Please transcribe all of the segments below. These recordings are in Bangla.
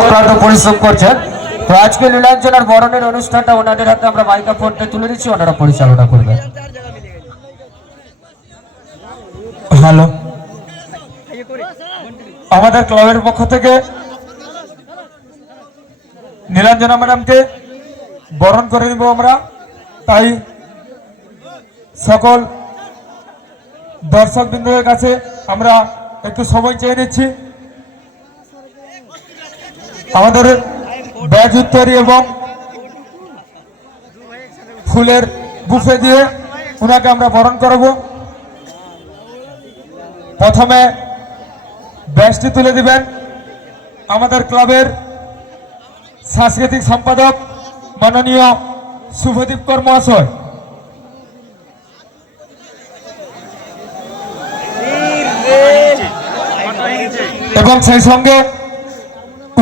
অক্লান্ত পরিশ্রম করছেন। তো আজকে নীলাঞ্জনার বরণের অনুষ্ঠানটা ওনাদের হাতে আমরা মাইক্রোফোনটা তুলে দিচ্ছি, ওনারা পরিচালনা করবেন। হ্যালো, আমাদের ক্লাবের পক্ষ থেকে নীলাঞ্জনা ম্যাডামকে বরণ করে নিব আমরা, তাই সকল দর্শকবৃন্দের কাছে আমরা একটু সময় চেয়ে নিচ্ছি। আমাদের ব্যাজ উত্তরী এবং ফুলের বুফে দিয়ে ওনাকে আমরা বরণ করব। প্রথমে ব্যাজটি তুলে দিবেন আমাদের ক্লাবের সাংস্কৃতিক সম্পাদক মাননীয় শুভদীপ কর মহাশয়। এবং সেই সঙ্গে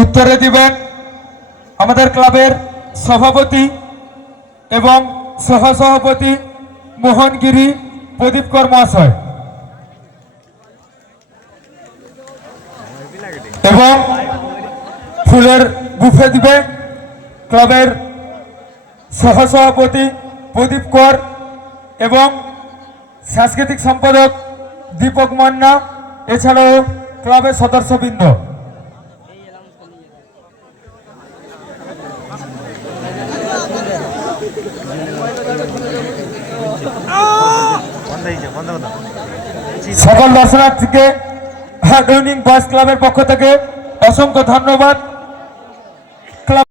উত্তরে দিবেন আমাদের ক্লাবের সভাপতি এবং সহসভাপতি মোহনগিরি প্রদীপ কর মহাশয়। এবং ফুলের বুফে দিবে ক্লাবের সহসভাপতি প্রদীপ কর এবং সাংস্কৃতিক সম্পাদক দীপক মান্না, এছাড়াও ক্লাবের সদস্যবৃন্দ। সকল দর্শনার্থীকে দৈনিক বয়স ক্লাবের পক্ষ থেকে অসংখ্য ধন্যবাদ।